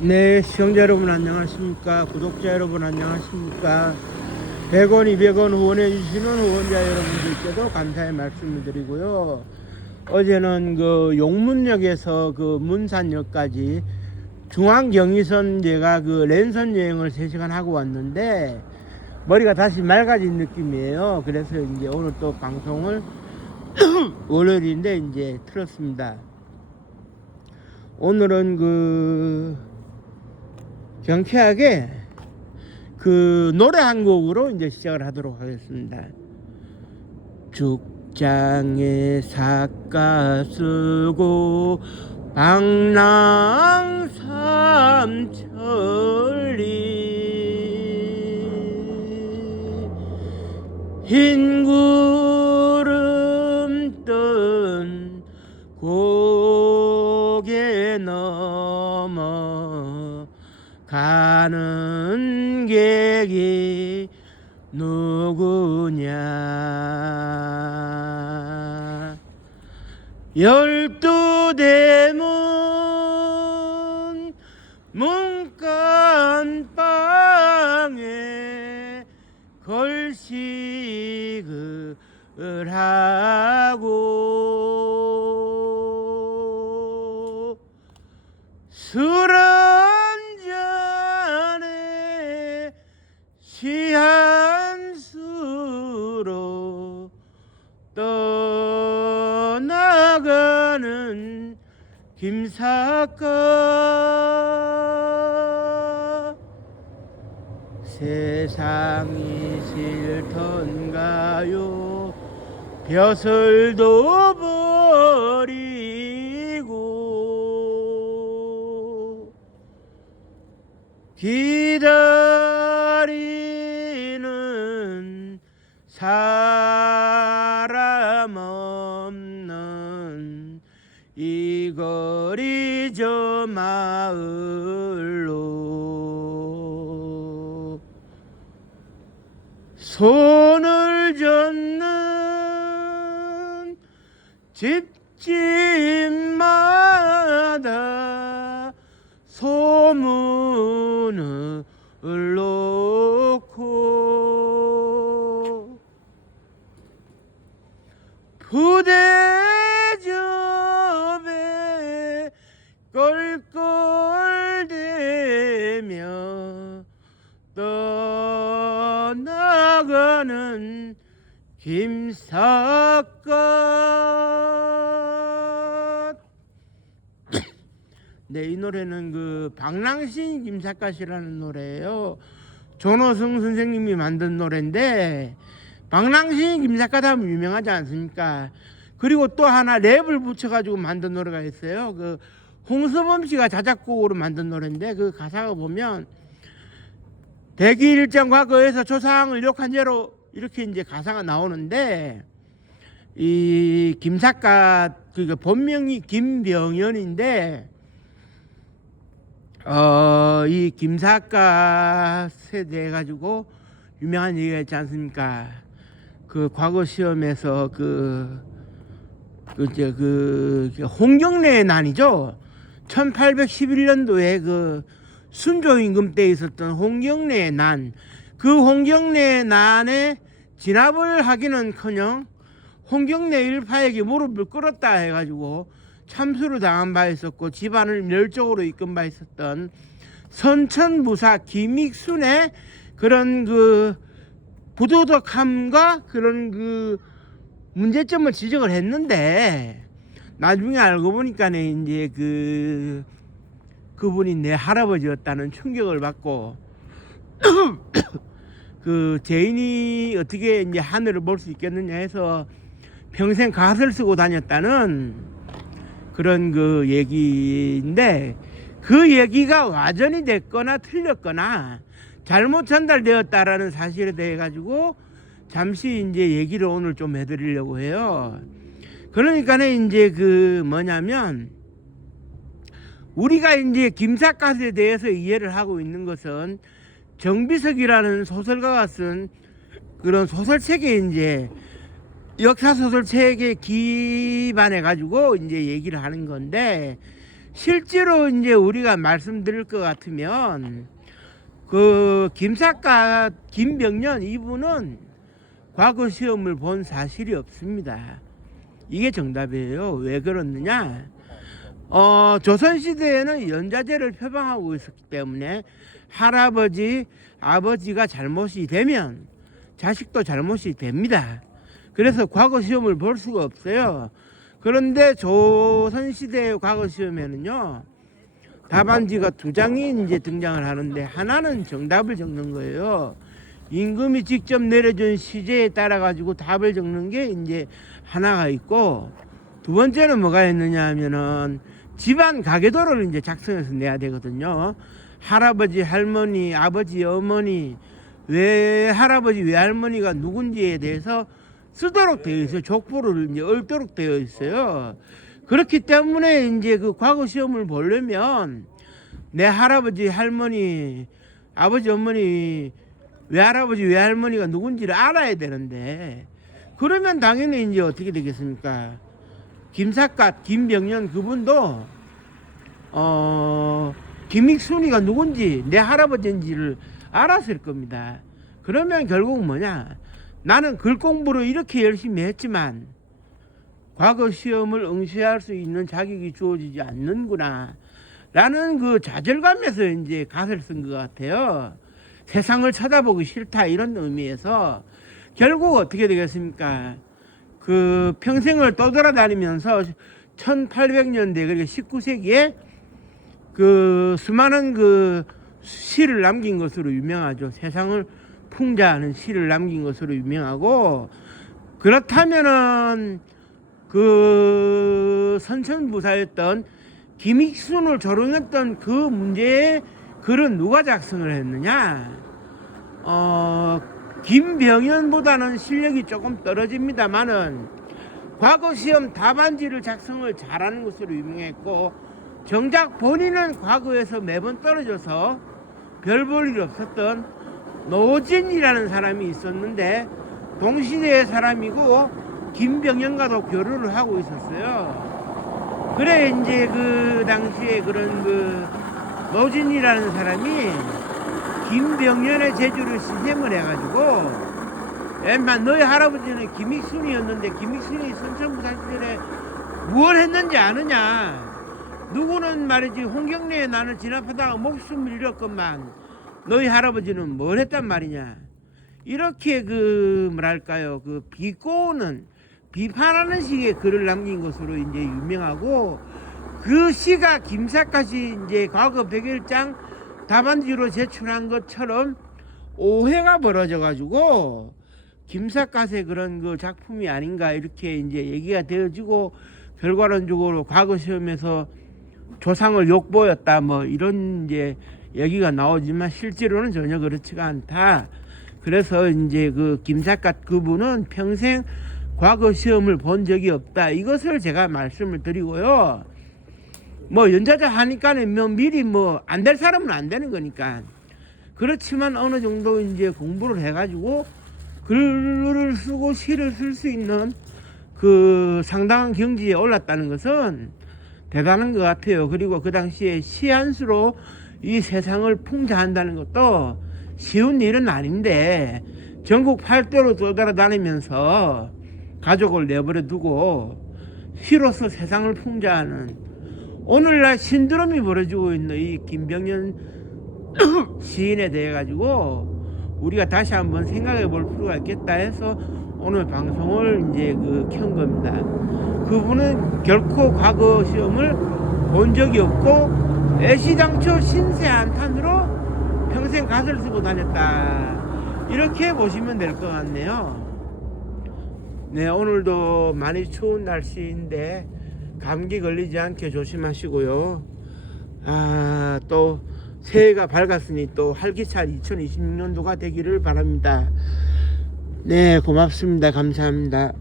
네, 시청자 여러분 안녕하십니까? 구독자 여러분 안녕하십니까? 100원, 200원 후원해 주시는 후원자 여러분들께도 감사의 말씀을 드리고요. 어제는 그 용문역에서 그 문산역까지 중앙경의선 제가 그 랜선 여행을 3시간 하고 왔는데 머리가 다시 맑아진 느낌이에요. 그래서 이제 오늘 또 방송을 월요일인데 이제 틀었습니다. 오늘은 그 경쾌하게 그 노래 한 곡으로 이제 시작을 하도록 하겠습니다. 죽장에 삿가 쓰고 방랑 삼천리 흰 구름 뜬 고개 넘어 가는 객이 누구냐. 12대문 문간방에 걸식을 하고 술 한잔에 시한수로 떠나가는 김삿갓 세상이 싫던가요 벼슬도 버리고 기다리는 사람 없는 이 거리 저 마을로 손을 젓는 집집마다 소문을 놓고 부대접에 껄껄대며 떠나가는 김삿갓. 네, 이 노래는 그 방랑시인 김삿갓이라는 노래예요. 존호승 선생님이 만든 노래인데 방랑시인 김삿갓 하면 유명하지 않습니까? 그리고 또 하나 랩을 붙여가지고 만든 노래가 있어요. 그 홍서범 씨가 자작곡으로 만든 노래인데 그 가사가 보면 대기일정 과거에서 조상을 욕한 죄로 이렇게 이제 가사가 나오는데 이 김삿갓 그 본명이 김병연인데 이 김삿갓에 대해 가지고 유명한 얘기가 있지 않습니까? 그 과거 시험에서 그 홍경래의 난이죠. 1811년도에 그 순조임금 때 있었던 홍경래의 난, 그 홍경래의 난에 진압을 하기는커녕 홍경래 일파에게 무릎을 꿇었다 해가지고 참수를 당한 바 있었고 집안을 멸종으로 이끈 바 있었던 선천무사 김익순의 그런 그 부도덕함과 그런 그 문제점을 지적을 했는데 나중에 알고 보니까는 이제 그분이 내 할아버지였다는 충격을 받고 그 죄인이 어떻게 이제 하늘을 볼 수 있겠느냐 해서 평생 갓을 쓰고 다녔다는 그런 그 얘기인데 그 얘기가 와전이 됐거나 틀렸거나 잘못 전달되었다라는 사실에 대해 가지고 잠시 이제 얘기를 오늘 좀 해드리려고 해요. 그러니까는 이제 그 뭐냐면 우리가 이제 김삿갓에 대해서 이해를 하고 있는 것은 정비석이라는 소설가가 쓴 그런 소설책에 이제 역사 소설책에 기반해 가지고 이제 얘기를 하는 건데 실제로 이제 우리가 말씀드릴 것 같으면 그 김사과 김병년 이분은 과거 시험을 본 사실이 없습니다. 이게 정답이에요. 왜 그렇느냐? 조선시대에는 연좌제를 표방하고 있었기 때문에 할아버지, 아버지가 잘못이 되면 자식도 잘못이 됩니다. 그래서 과거 시험을 볼 수가 없어요. 그런데 조선시대의 과거 시험에는요, 답안지가 2장이 이제 등장을 하는데 하나는 정답을 적는 거예요. 임금이 직접 내려준 시제에 따라 가지고 답을 적는 게 이제 하나가 있고, 두 번째는 뭐가 있느냐 하면은 집안 가계도를 이제 작성해서 내야 되거든요. 할아버지, 할머니, 아버지, 어머니, 외할아버지, 외할머니가 누군지에 대해서 쓰도록 되어 있어요. 족보를 이제 얽도록 되어 있어요. 그렇기 때문에 이제 그 과거 시험을 보려면 내 할아버지, 할머니, 아버지, 어머니, 외할아버지, 외할머니가 누군지를 알아야 되는데, 그러면 당연히 이제 어떻게 되겠습니까? 김삿갓, 김병년 그분도 김익순이가 누군지 내 할아버지인지를 알았을 겁니다. 그러면 결국 뭐냐? 나는 글 공부를 이렇게 열심히 했지만 과거 시험을 응시할 수 있는 자격이 주어지지 않는구나 라는 그 좌절감에서 이제 갓을 쓴 것 같아요. 세상을 쳐다보기 싫다 이런 의미에서 결국 어떻게 되겠습니까? 그 평생을 떠돌아다니면서 1800년대 그러니까 19세기에 그 수많은 그 시를 남긴 것으로 유명하죠. 세상을 풍자하는 시를 남긴 것으로 유명하고, 그렇다면은 그 선천부사였던 김익순을 조롱했던 그 문제에 글은 누가 작성을 했느냐? 김병연보다는 실력이 조금 떨어집니다만은 과거 시험 답안지를 작성을 잘하는 것으로 유명했고, 정작 본인은 과거에서 매번 떨어져서 별 볼 일 없었던 노진이라는 사람이 있었는데 동시대의 사람이고 김병연과도 교류를 하고 있었어요. 그래 이제 그 당시에 그런 그 노진이라는 사람이 김병연의 재주를 시샘을 해가지고, 웬만 너희 할아버지는 김익순이었는데 김익순이 선천부사 시절에 뭘 했는지 아느냐? 누구는 말이지 홍경래에 나는 진압하다가 목숨을 잃었건만 너희 할아버지는 뭘 했단 말이냐? 이렇게 그 뭐랄까요, 그 비꼬는 비판하는 식의 글을 남긴 것으로 이제 유명하고, 그 시가 김삿갓이 이제 과거 백일장 답안지로 제출한 것처럼 오해가 벌어져 가지고 김삿갓의 그런 그 작품이 아닌가 이렇게 이제 얘기가 되어지고, 결과론적으로 과거 시험에서 조상을 욕보였다 뭐 이런 이제 얘기가 나오지만 실제로는 전혀 그렇지가 않다. 그래서 이제 그 김삿갓 그분은 평생 과거 시험을 본 적이 없다. 이것을 제가 말씀을 드리고요. 뭐 연자자 하니까는 뭐 미리 뭐 안 될 사람은 안 되는 거니까. 그렇지만 어느 정도 이제 공부를 해가지고 글을 쓰고 시를 쓸 수 있는 그 상당한 경지에 올랐다는 것은 대단한 것 같아요. 그리고 그 당시에 시 한 수로 이 세상을 풍자한다는 것도 쉬운 일은 아닌데, 전국 팔도로 돌아다니면서 가족을 내버려 두고 시로서 세상을 풍자하는, 오늘날 신드롬이 벌어지고 있는 이 김병연 시인에 대해 가지고 우리가 다시 한번 생각해 볼 필요가 있겠다 해서 오늘 방송을 이제 켠 겁니다. 그분은 결코 과거 시험을 본 적이 없고 애시당초 신세한탄으로 평생 갓을 쓰고 다녔다, 이렇게 보시면 될 것 같네요. 네, 오늘도 많이 추운 날씨인데 감기 걸리지 않게 조심하시고요. 또 새해가 밝았으니 또 활기찬 2026년도가 되기를 바랍니다. 네, 고맙습니다. 감사합니다.